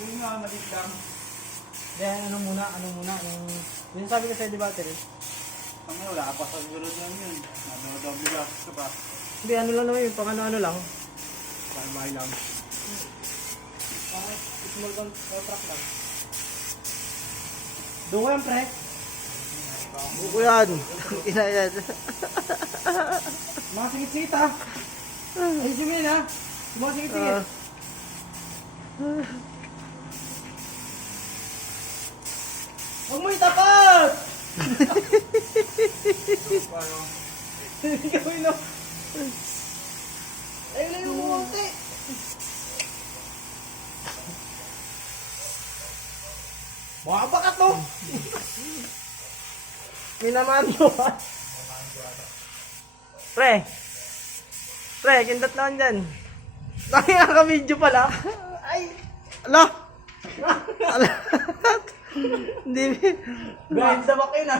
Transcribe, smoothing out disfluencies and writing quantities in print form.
Yung nga, maliit lang. Then, ano muna, yung sabi ko sa'yo, di ba, Terry? Ang wala ka pa sa sunod lang yun. Ano, double gas ka pa. Hindi, ano lang naman yun, pang ano lang. Bahay lang. Small truck lang. Doon ko yan, pre. Buko yan. Ina yan. Mga singit-singit, ha? Ayun si Min, ha? Mga singit-singit. Huwag mo itapat! Hindi ka mo ino. Ayun lang yung mumunti. Baka bakat, no? Minamando, ha? Pre! Pre, kindat naman dyan. Nakaka-video pala. Ay! Ala! Ala! Hindi. Behind the back yun, ha?